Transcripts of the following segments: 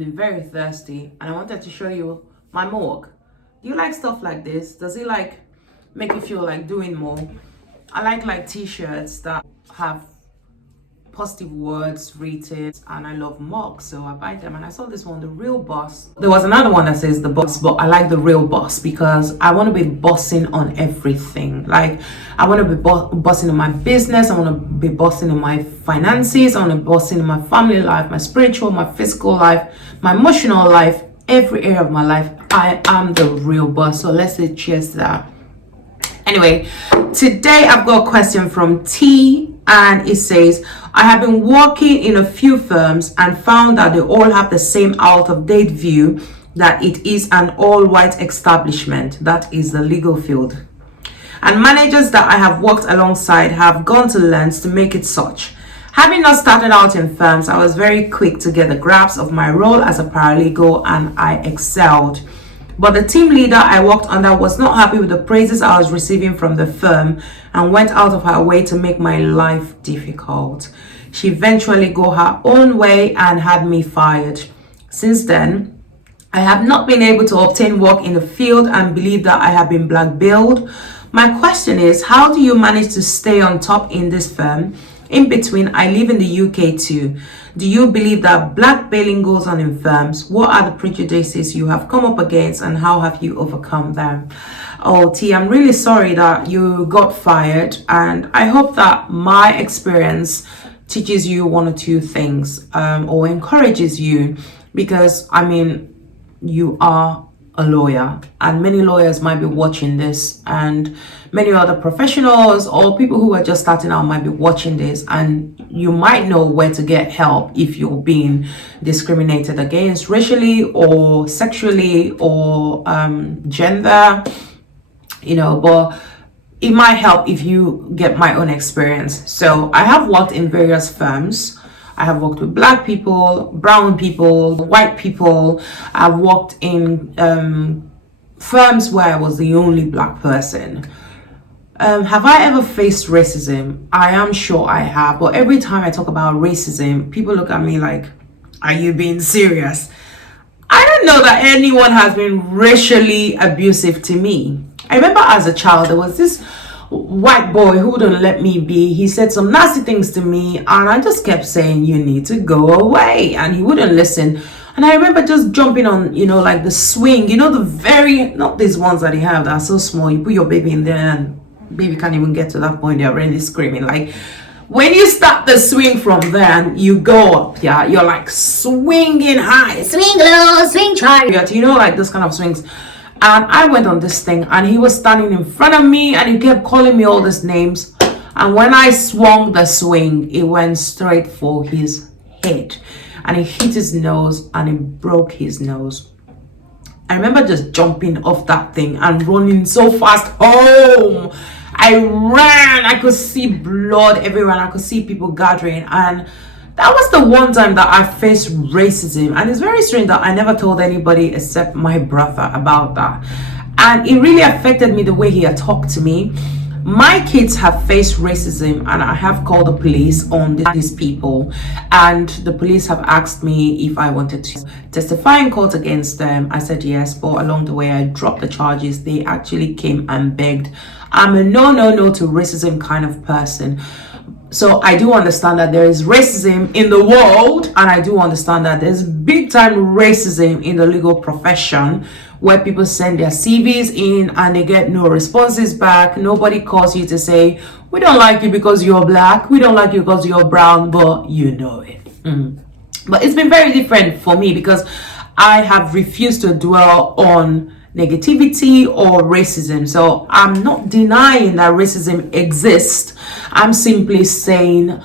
been very thirsty and I wanted to show you my mug. Do you like stuff like this? Does it like make you feel like doing more? I like t-shirts that have positive words written, and I love mugs, so I buy them. And I saw this one, the real boss. There was another one that says the boss, but I like the real boss because I want to be bossing on everything. Like, I want to be bossing in my business, I want to be bossing in my finances, I want to be bossing in my family life, my spiritual, my physical life, my emotional life, every area of my life. I am the real boss. So let's say cheers to that. Anyway, today I've got a question from T, and it says, I have been working in a few firms and found that they all have the same out-of-date view that it is an all-white establishment, that is the legal field. And managers that I have worked alongside have gone to lengths to make it such. Having not started out in firms, I was very quick to get the grasp of my role as a paralegal, and I excelled. But the team leader I worked under was not happy with the praises I was receiving from the firm and went out of her way to make my life difficult. She eventually got her own way and had me fired. Since then, I have not been able to obtain work in the field and believe that I have been blackballed. My question is, how do you manage to stay on top in this firm? In between, I live in the UK too. Do you believe that blackballing goes on in firms? What are the prejudices you have come up against and how have you overcome them? Oh, T, I'm really sorry that you got fired, and I hope that my experience teaches you one or two things or encourages you, because I mean, you are a lawyer and many lawyers might be watching this, and many other professionals or people who are just starting out might be watching this, and you might know where to get help if you're being discriminated against racially or sexually or gender, you know. But it might help if you get my own experience. So I have worked in various firms. I have worked with black people, brown people, white people. I've worked in firms where I was the only black person. Have I ever faced racism? I am sure I have. But every time I talk about racism, people look at me like, are you being serious? I don't know that anyone has been racially abusive to me. I remember as a child, there was this white boy who wouldn't let me be. He said some nasty things to me and I just kept saying, you need to go away, and he wouldn't listen. And I remember just jumping on, you know, like the swing, you know, the very, not these ones that they have that are so small, you put your baby in there and baby can't even get to that point, they're already screaming. Like, when you start the swing from there and you go up, yeah, you're like swinging high, swing low, swing chariot, you know, like those kind of swings. And I went on this thing and he was standing in front of me and he kept calling me all these names. And when I swung the swing, it went straight for his head and it hit his nose and it broke his nose. I remember just jumping off that thing and running so fast home. I ran, I could see blood everywhere and I could see people gathering, and that was the one time that I faced racism. And it's very strange that I never told anybody except my brother about that, and it really affected me the way he had talked to me. My kids have faced racism and I have called the police on these people, and the police have asked me if I wanted to testify in court against them. I said yes, but along the way I dropped the charges. They actually came and begged. I'm a no to racism kind of person. So I do understand that there is racism in the world, and I do understand that there's big time racism in the legal profession, where people send their CVs in and they get no responses back. Nobody calls you to say, we don't like you because you're black, we don't like you because you're brown, but you know it. But it's been very different for me because I have refused to dwell on negativity or racism. So I'm not denying that racism exists. I'm simply saying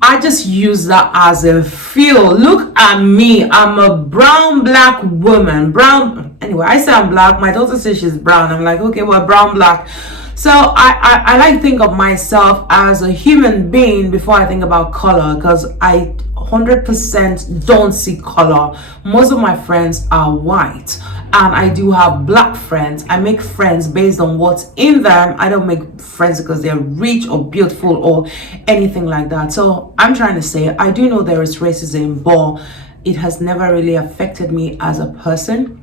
I just use that as a feel. Look at me, I'm a brown black woman. Brown, anyway, I say I'm black, my daughter says she's brown. I'm like, okay, well, brown black. So I like to think of myself as a human being before I think about color, because I 100% don't see color. Most of my friends are white, and I do have black friends. I make friends based on what's in them. I don't make friends because they're rich or beautiful or anything like that. So I'm trying to say, I do know there is racism, but it has never really affected me as a person.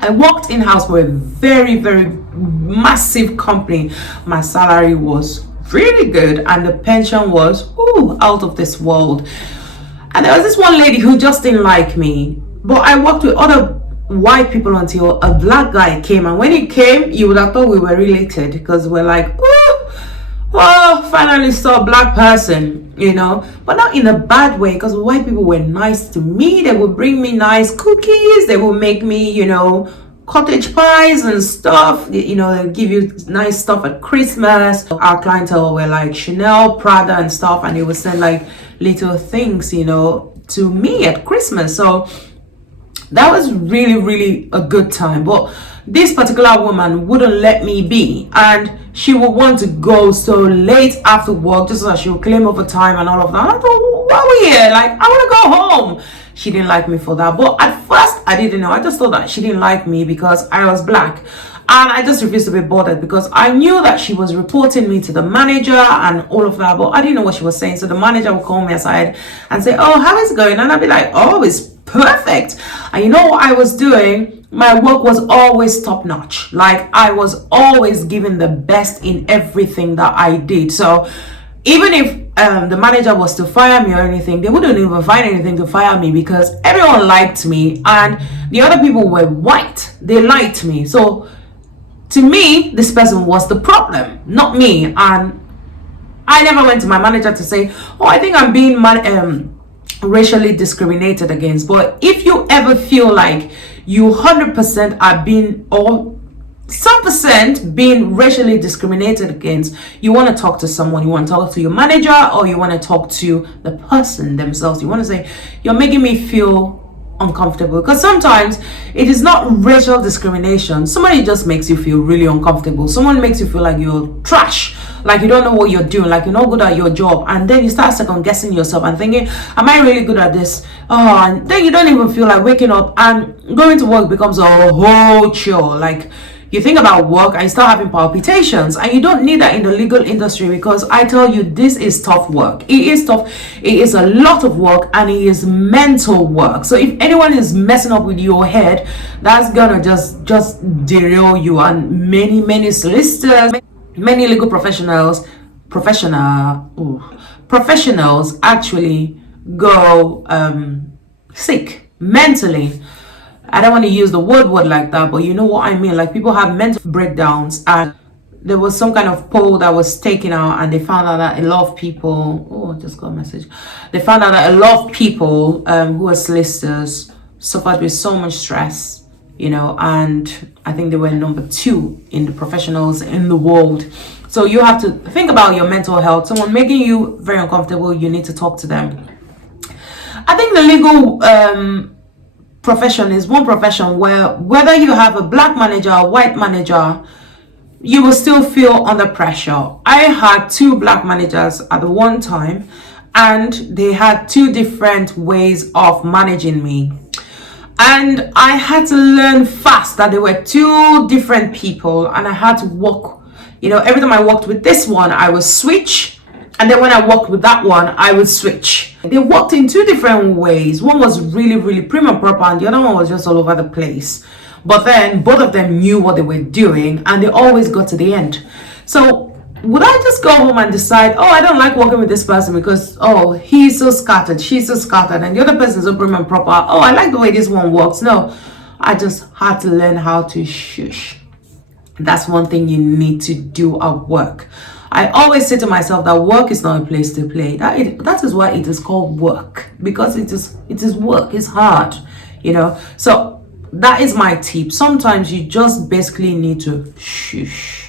I worked in-house for a very, very massive company. My salary was really good and the pension was out of this world. And there was this one lady who just didn't like me. But I worked with other white people until a black guy came. And when he came, you would have thought we were related, because we're like, oh, finally saw a black person, you know. But not in a bad way, because white people were nice to me. They would bring me nice cookies. They would make me, you know, cottage pies and stuff. You know, they'll give you nice stuff at Christmas. Our clientele were like Chanel, Prada and stuff, and they would send like little things, you know, to me at Christmas. So that was really, really a good time. But this particular woman wouldn't let me be, and she would want to go so late after work just so that she would claim overtime and all of that. I thought, why are we here? Like, I want to go home. She didn't like me for that. But at first, I didn't know. I just thought that she didn't like me because I was black. And I just refused to be bothered, because I knew that she was reporting me to the manager and all of that, but I didn't know what she was saying. So the manager would call me aside and say, oh, how is it going? And I'd be like, oh, it's perfect. And you know what I was doing? My work was always top notch. Like, I was always giving the best in everything that I did. So even if the manager was to fire me or anything, they wouldn't even find anything to fire me, because everyone liked me and the other people were white. They liked me. So to me, this person was the problem, not me. And I never went to my manager to say, oh, I think I'm being racially discriminated against. But if you ever feel like you 100% are being, or some percent being racially discriminated against, you want to talk to someone. You want to talk to your manager, or you want to talk to the person themselves. You want to say, you're making me feel uncomfortable. Because sometimes it is not racial discrimination. Somebody just makes you feel really uncomfortable. Someone makes you feel like you're trash, like you don't know what you're doing, like you're not good at your job, and then you start second guessing yourself and thinking, am I really good at this? Oh, and then you don't even feel like waking up, and going to work becomes a whole chore. Like, you think about work and you start having palpitations, and you don't need that in the legal industry, because I tell you, this is tough work. It is tough. It is a lot of work, and it is mental work. So if anyone is messing up with your head, that's gonna just derail you. And many solicitors, many legal professionals actually go sick mentally. I don't want to use the word like that, but you know what I mean. Like, people have mental breakdowns. And there was some kind of poll that was taken out, and they found out that a lot of people, I just got a message. They found out that a lot of people who are solicitors suffered with so much stress, you know, and I think they were number 2 in the professionals in the world. So you have to think about your mental health. Someone making you very uncomfortable, you need to talk to them. I think the legal profession is one profession where, whether you have a black manager or white manager, you will still feel under pressure. I had 2 black managers at the one time, and they had 2 different ways of managing me. And I had to learn fast that they were 2 different people, and I had to work. You know, every time I worked with this one, I would switch. And then when I worked with that one, I would switch. They worked in 2 different ways. One was really, really prim and proper, and the other one was just all over the place. But then both of them knew what they were doing, and they always got to the end. So would I just go home and decide, oh, I don't like working with this person because, oh, he's so scattered, she's so scattered, and the other person is so prim and proper. Oh, I like the way this one works. No, I just had to learn how to shush. That's one thing you need to do at work. I always say to myself that work is not a place to play. That is why it is called work, because it is work. It's hard, you know. So that is my tip. Sometimes you just basically need to shush.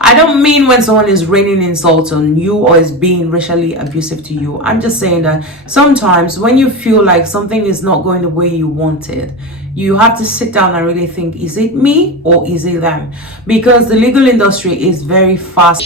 I don't mean when someone is raining insults on you or is being racially abusive to you. I'm just saying that sometimes when you feel like something is not going the way you wanted, you have to sit down and really think, is it me or is it them? Because the legal industry is very fast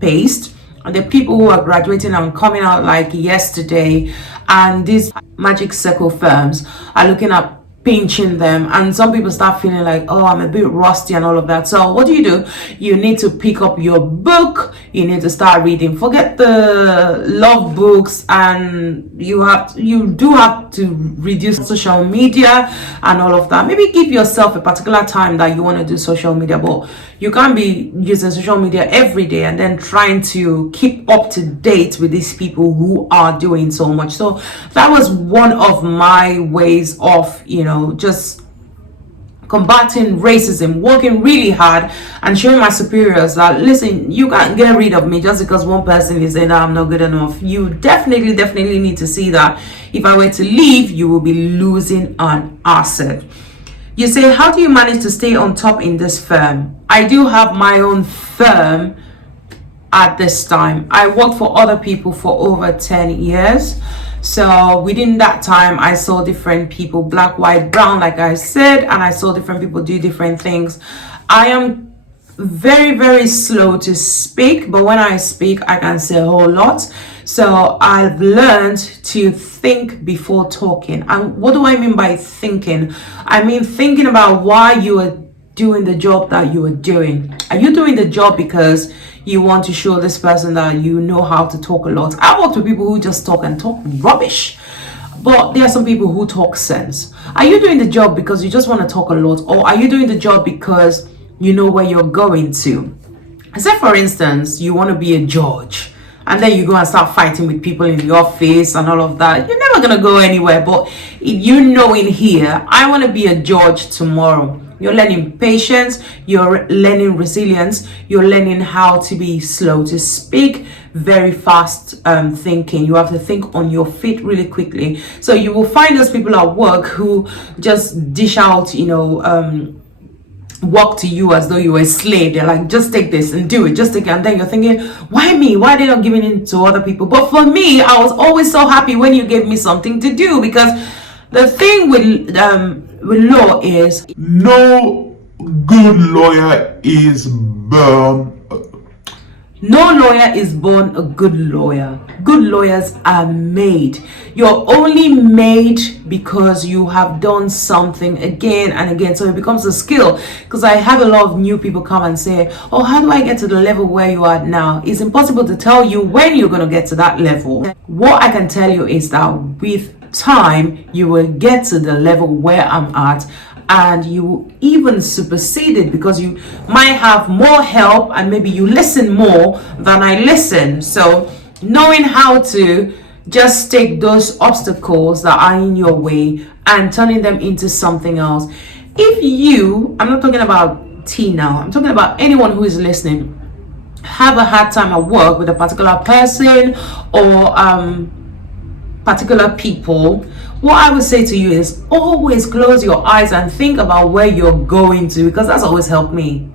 paced. And the people who are graduating and coming out like yesterday, and these magic circle firms are looking at pinching them, and some people start feeling like, oh, I'm a bit rusty and all of that. So what do? You need to pick up your book, you need to start reading. Forget the love books, and you do have to reduce social media and all of that. Maybe give yourself a particular time that you want to do social media, but you can't be using social media every day and then trying to keep up to date with these people who are doing so much. So that was one of my ways of, just combating racism, working really hard and showing my superiors that, listen, you can't get rid of me just because one person is saying that I'm not good enough. You definitely need to see that if I were to leave, you will be losing an asset. You say, how do you manage to stay on top in this firm? I do have my own firm at this time. I worked for other people for over 10 years. So within that time, I saw different people, black, white, brown, like I said, and I saw different people do different things. I am very slow to speak, but when I speak, I can say a whole lot. So I've learned to think before talking. And what do I mean by thinking? I mean thinking about why you are doing the job that you are doing. Are you doing the job because you want to show this person that you know how to talk a lot? I work with people who just talk and talk rubbish, but there are some people who talk sense. Are you doing the job because you just want to talk a lot, or are you doing the job because you know where you're going to? Say for instance, you want to be a judge, and then you go and start fighting with people in the office and all of that. You're never going to go anywhere. But if you know in here, I want to be a judge tomorrow, you're learning patience, you're learning resilience, you're learning how to be slow to speak, very fast thinking. You have to think on your feet really quickly. So you will find those people at work who just dish out, work to you as though you were a slave. They're like, just take this and do it, just take it. And then you're thinking, why me? Why are they not giving it to other people? But for me, I was always so happy when you gave me something to do, because the thing with law is, no good lawyer is born. No lawyer is born a good lawyer. Good lawyers are made. You're only made because you have done something again and again. So it becomes a skill. Because I have a lot of new people come and say, oh, how do I get to the level where you are now? It's impossible to tell you when you're going to get to that level. What I can tell you is that with time, you will get to the level where I'm at, and you even supersede it, because you might have more help and maybe you listen more than I listen. So knowing how to just take those obstacles that are in your way and turning them into something else. If you, I'm not talking about T now, I'm talking about anyone who is listening, have a hard time at work with a particular person or particular people, what I would say to you is always close your eyes and think about where you're going to, because that's always helped me.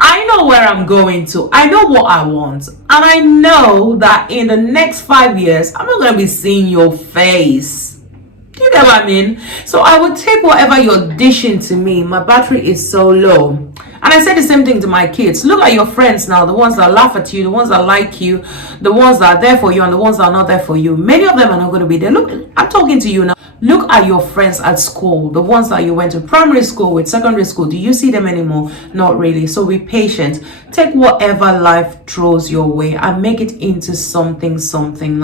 I know where I'm going to, I know what I want, and I know that in the next 5 years I'm not going to be seeing your face. Do you get what I mean? So I would take whatever you're dishing to me. My battery is so low. And I say the same thing to my kids. Look at your friends now, the ones that laugh at you, the ones that like you, the ones that are there for you, and the ones that are not there for you. Many of them are not going to be there. Look, I'm talking to you now. Look at your friends at school, the ones that you went to primary school with, secondary school. Do you see them anymore? Not really. So be patient. Take whatever life throws your way and make it into something nice.